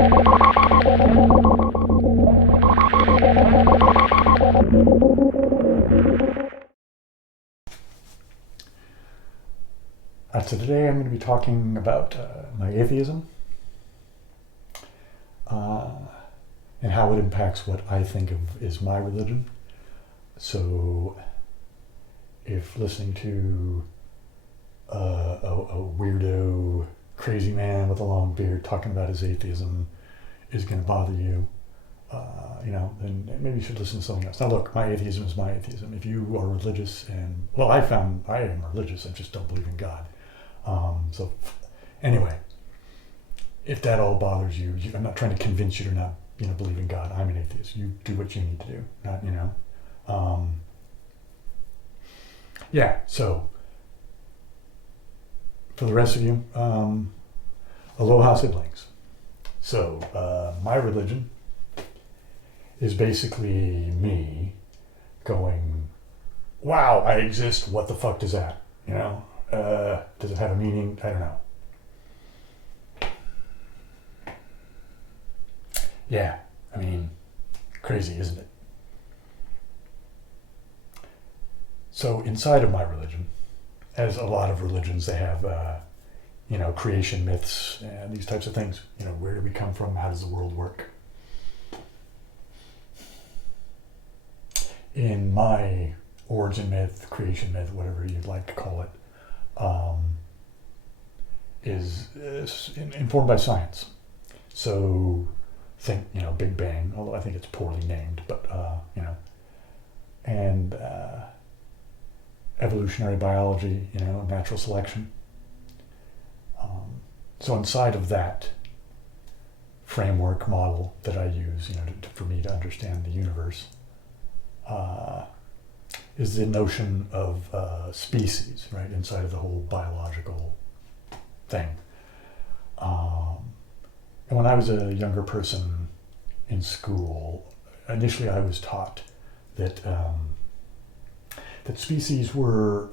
So today I'm going to be talking about my atheism and how it impacts what I think of is my religion. So if listening to a weirdo, crazy man with a long beard talking about his atheism is going to bother you, then maybe you should listen to something else. Now look, my atheism is my atheism. If you are religious I am religious, I just don't believe in God. So anyway, if that all bothers you, I'm not trying to convince you to not, believe in God. I'm an atheist. You do what you need to do, not, so for the rest of you, aloha siblings. So my religion is basically me going, wow, I exist. What the fuck does that, does it have a meaning? I don't know. Yeah, crazy, isn't it? So inside of my religion, as a lot of religions, they have, creation myths and these types of things. Where do we come from? How does the world work? In my origin myth, creation myth, whatever you'd like to call it, is informed by science. So think, Big Bang, although I think it's poorly named, but, and evolutionary biology, natural selection. So inside of that framework model that I use, for me to understand the universe, is the notion of species, right, inside of the whole biological thing. And when I was a younger person in school, initially I was taught that that species were,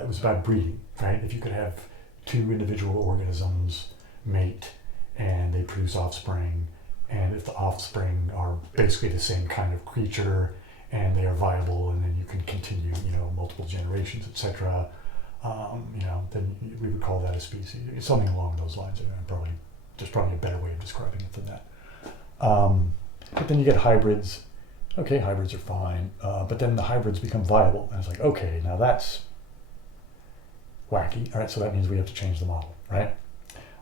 it was about breeding, right? If you could have two individual organisms mate and they produce offspring, and if the offspring are basically the same kind of creature and they are viable, and then you can continue, multiple generations, etc., then we would call that a species. Something along those lines. There's probably a better way of describing it than that. But then you get hybrids. Okay, hybrids are fine, but then the hybrids become viable, and it's like, okay, now that's wacky. All right, so that means we have to change the model, right?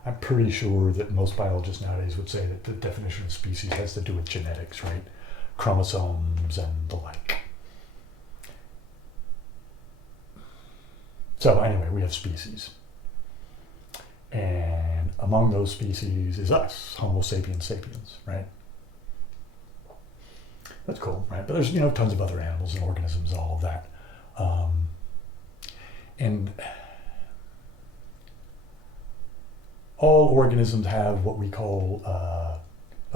I'm pretty sure that most biologists nowadays would say that the definition of species has to do with genetics, right? Chromosomes and the like. So anyway, we have species. And among those species is us, Homo sapiens sapiens, right? That's cool, right? But there's, tons of other animals and organisms and all of that. And all organisms have what we call a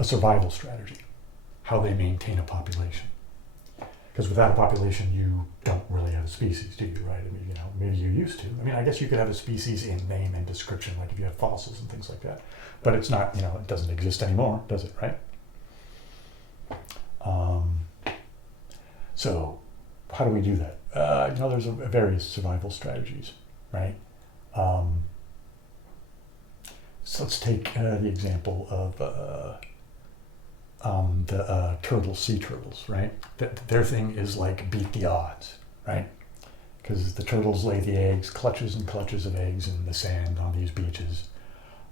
survival strategy, how they maintain a population. Because without a population, you don't really have a species, do you, right? Maybe you used to. I guess you could have a species in name and description, like if you have fossils and things like that. But it's not, it doesn't exist anymore, does it, right? So how do we do that? There's various survival strategies, right? So let's take the example of the sea turtles, right? Their thing is like beat the odds, right? Because the turtles lay the eggs, clutches and clutches of eggs in the sand on these beaches.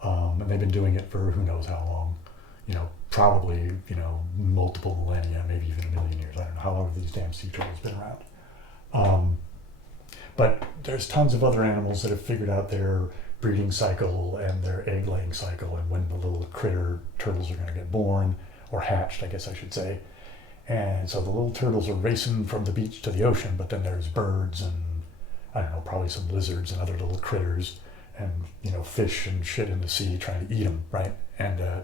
And they've been doing it for who knows how long. Probably, multiple millennia, maybe even a million years. I don't know how long these damn sea turtles been around. But there's tons of other animals that have figured out their breeding cycle and their egg laying cycle and when the little turtles are going to get born, or hatched, I guess I should say. And so the little turtles are racing from the beach to the ocean, but then there's birds and, I don't know, probably some lizards and other little critters and, fish and shit in the sea trying to eat them, right? And,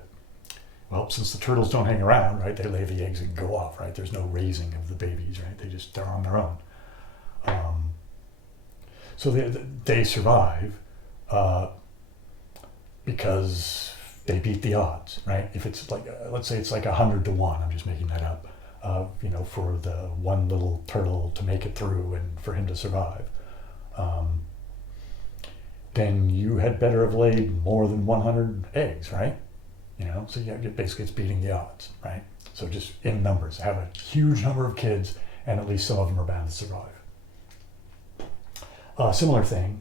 since the turtles don't hang around, right, they lay the eggs and go off, right? There's no raising of the babies, right? They're on their own. So they survive because they beat the odds, right? If it's like, let's say it's like 100 to 1, I'm just making that up, for the one little turtle to make it through and for him to survive, then you had better have laid more than 100 eggs, right? So basically it's beating the odds, right? So just in numbers, have a huge number of kids, and at least some of them are bound to survive. Similar thing,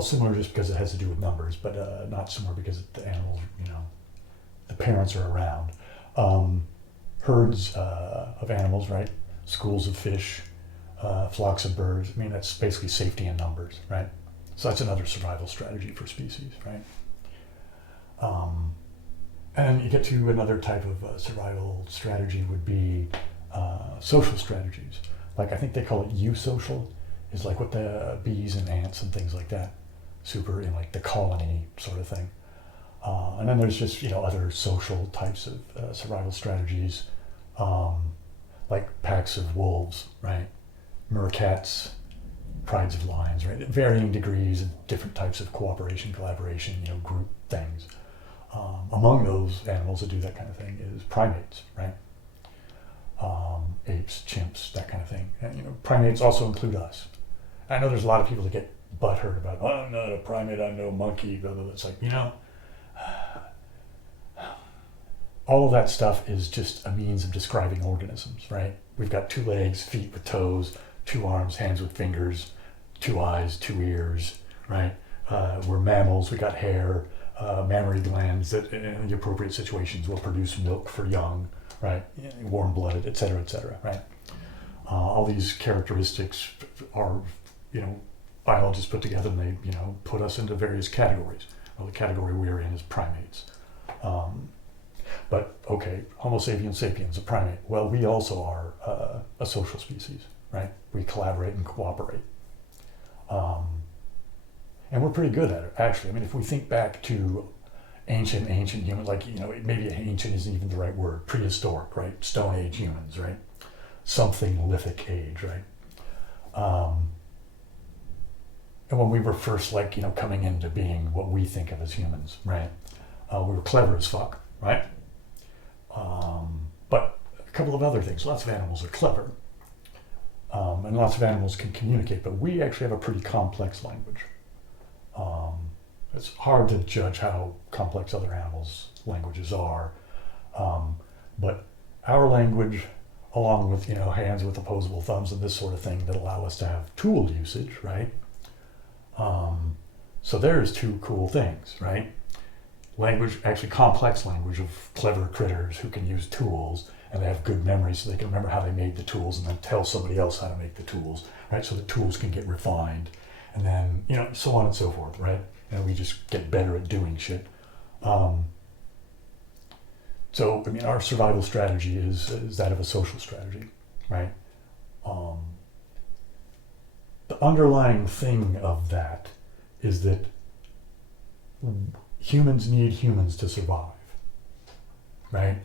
similar just because it has to do with numbers, but not similar because the animals, the parents are around. Herds of animals, right? Schools of fish, flocks of birds. I mean, that's basically safety in numbers, right? So that's another survival strategy for species, right? And you get to another type of survival strategy would be social strategies. Like I think they call it eusocial, is like what the bees and ants and things like that, super in like the colony sort of thing. And then there's just, other social types of survival strategies, like packs of wolves, right? Meerkats, prides of lions, right? At varying degrees and different types of cooperation, collaboration, group things. Among those animals that do that kind of thing is primates, right? Apes, chimps, that kind of thing. And, primates also include us. I know there's a lot of people that get butthurt about, oh, I'm not a primate, I'm no monkey, blah, blah, blah. It's like, all of that stuff is just a means of describing organisms, right? We've got 2 legs, feet with toes, 2 arms, hands with fingers, 2 eyes, 2 ears, right? We're mammals, we got hair, mammary glands that in the appropriate situations will produce milk for young, right? Warm-blooded, et cetera, right? All these characteristics are, biologists put together and they, put us into various categories. Well, the category we're in is primates. But okay, Homo sapiens sapiens, a primate. Well, we also are a social species, right? We collaborate and cooperate. And we're pretty good at it, actually. I mean, if we think back to ancient humans, like, maybe ancient isn't even the right word, prehistoric, right? Stone Age humans, right? Something lithic age, right? And when we were first, coming into being what we think of as humans, right? We were clever as fuck, right? But a couple of other things. Lots of animals are clever. And lots of animals can communicate, but we actually have a pretty complex language. It's hard to judge how complex other animals' languages are. But our language, along with, hands with opposable thumbs and this sort of thing that allow us to have tool usage, right? So there's 2 cool things, right? Language, actually complex language of clever critters who can use tools, and they have good memory so they can remember how they made the tools and then tell somebody else how to make the tools, right? So the tools can get refined, and then, so on and so forth, right? And we just get better at doing shit. So, I mean, our survival strategy is that of a social strategy, right? The underlying thing of that is that humans need humans to survive, right?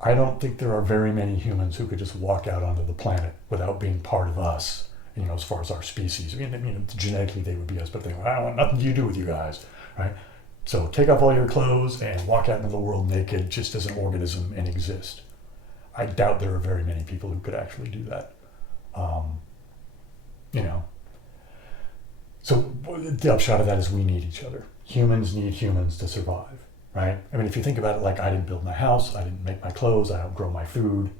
I don't think there are very many humans who could just walk out onto the planet without being part of us, as far as our species. I mean, genetically they would be us, but they go, I want nothing to do with you guys, right? So take off all your clothes and walk out into the world naked just as an organism and exist. I doubt there are very many people who could actually do that. So the upshot of that is we need each other. Humans need humans to survive, right? I mean, if you think about it, like I didn't build my house, I didn't make my clothes, I don't grow my food,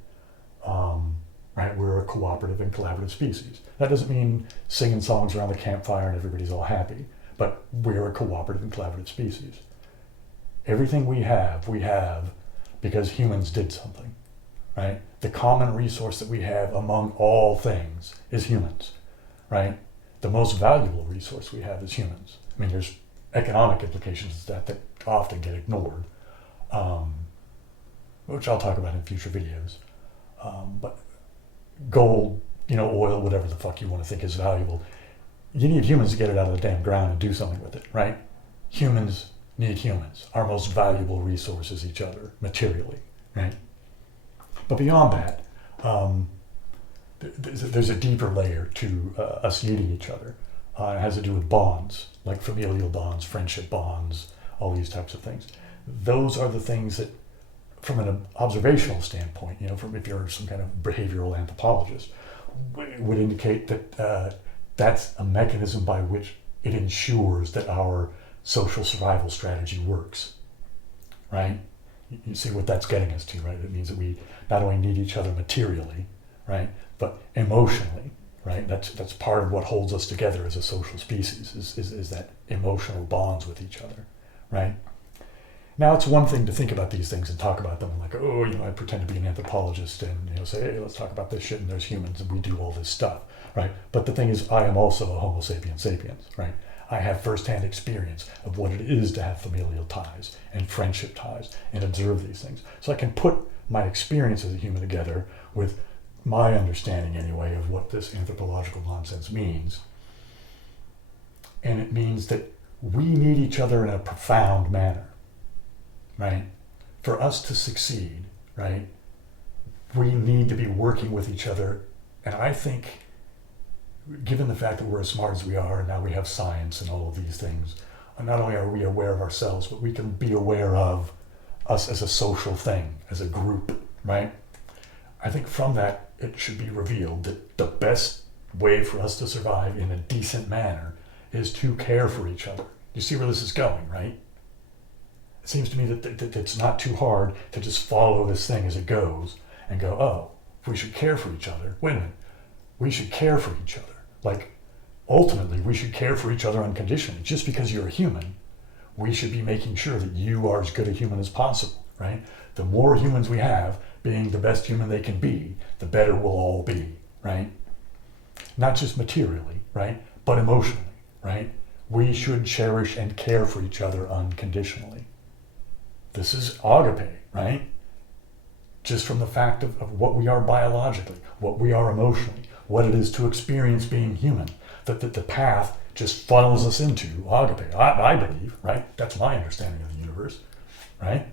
right? We're a cooperative and collaborative species. That doesn't mean singing songs around the campfire and everybody's all happy, but we're a cooperative and collaborative species. Everything we have because humans did something, right? The common resource that we have among all things is humans, right? The most valuable resource we have is humans. I mean, there's economic implications of that often get ignored, which I'll talk about in future videos. But gold, oil, whatever the fuck you want to think is valuable, you need humans to get it out of the damn ground and do something with it, right? Humans need humans. Our most valuable resource is each other, materially, right? But beyond that, there's a deeper layer to us needing each other. It has to do with bonds, like familial bonds, friendship bonds, all these types of things. Those are the things that, from an observational standpoint, from if you're some kind of behavioral anthropologist, would indicate that that's a mechanism by which it ensures that our social survival strategy works, right? You see what that's getting us to, right? It means that we not only need each other materially, right, but emotionally, right? That's part of what holds us together as a social species, is that emotional bonds with each other, right? Now, it's one thing to think about these things and talk about them like, oh, I pretend to be an anthropologist and say, hey, let's talk about this shit, and there's humans and we do all this stuff, right? But the thing is, I am also a Homo sapiens sapiens, right? I have firsthand experience of what it is to have familial ties and friendship ties and observe these things. So I can put my experience as a human together with my understanding, anyway, of what this anthropological nonsense means. And it means that we need each other in a profound manner, right? For us to succeed, right, we need to be working with each other. And I think, given the fact that we're as smart as we are, and now we have science and all of these things, not only are we aware of ourselves, but we can be aware of us as a social thing, as a group, right? I think from that, it should be revealed that the best way for us to survive in a decent manner is to care for each other. You see where this is going, right? It seems to me that it's not too hard to just follow this thing as it goes and go, oh, if we should care for each other, wait a minute, we should care for each other. Like, ultimately, we should care for each other unconditionally. Just because you're a human, we should be making sure that you are as good a human as possible, right? The more humans we have, being the best human they can be, the better we'll all be, right? Not just materially, right? But emotionally, right? We should cherish and care for each other unconditionally. This is agape, right? Just from the fact of what we are biologically, what we are emotionally, what it is to experience being human, that the path just funnels us into agape, I believe, right? That's my understanding of the universe, right?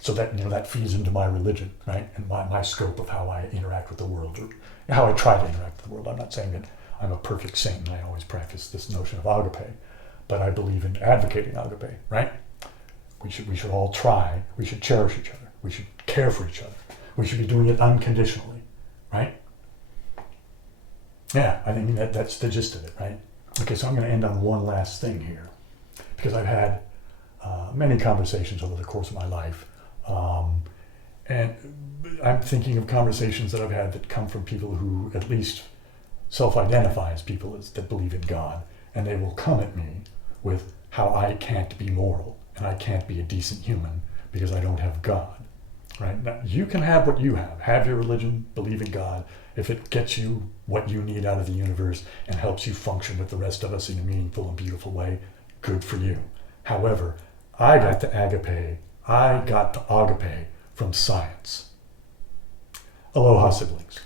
So that, that feeds into my religion, right? And my scope of how I interact with the world, or how I try to interact with the world. I'm not saying that I'm a perfect saint and I always practice this notion of agape, but I believe in advocating agape, right? We should all try, we should cherish each other, we should care for each other, we should be doing it unconditionally, right? Yeah, I mean, that's the gist of it, right? Okay, so I'm going to end on one last thing here, because I've had many conversations over the course of my life, and I'm thinking of conversations that I've had that come from people who at least self-identify as people that believe in God, and they will come at me with how I can't be moral, and I can't be a decent human because I don't have God, right? Now, you can have what you have your religion, believe in God. If it gets you what you need out of the universe and helps you function with the rest of us in a meaningful and beautiful way, good for you. However, I got the agape from science. Aloha, siblings.